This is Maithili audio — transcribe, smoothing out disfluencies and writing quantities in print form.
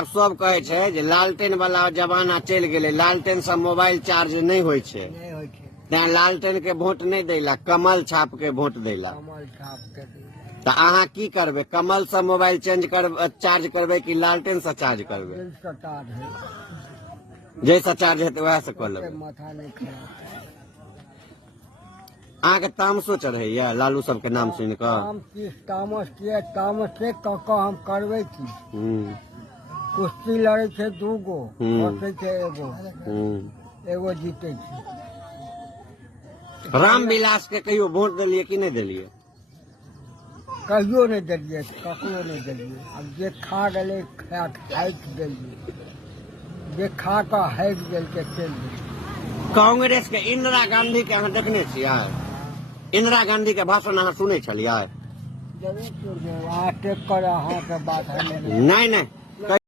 आब सब कहे छै जे लालटेन वाला जमाना चल गेले, लालटेन से मोबाइल चार्ज नहीं होय छै, तें लालटेन के वोट नहीं देला, कमल छाप के वोट देला। तो अहाँ की करबे, कमल से मोबाइल चार्ज करबे कि लालटेन से चार्ज करबे? जैसा चार्ज है वह से कर लेबे। अहाँ के तामसो चढ़ैया लालू सब के नाम सुन के? तामस के हम करबे की? कुश्ती लड़े छे 2 गो, बचे छे एगो जीते छे। रामविलास के कहियो वोट दिलिए कि नहीं दिलिए? कहियो नहीं दिलिए, ककरो नहीं दिलिए। अब जे खा गए हाइट दिलिए, जे खा के हाइट गेल के चल गेल। कांग्रेस के इंदिरा गांधी के अहाँ देखने छियै? इंदिरा गांधी के भाषण अहाँ सुने छलियै? जरूर अहाँ टेक कर अहाँ के बात है नहीं नहीं।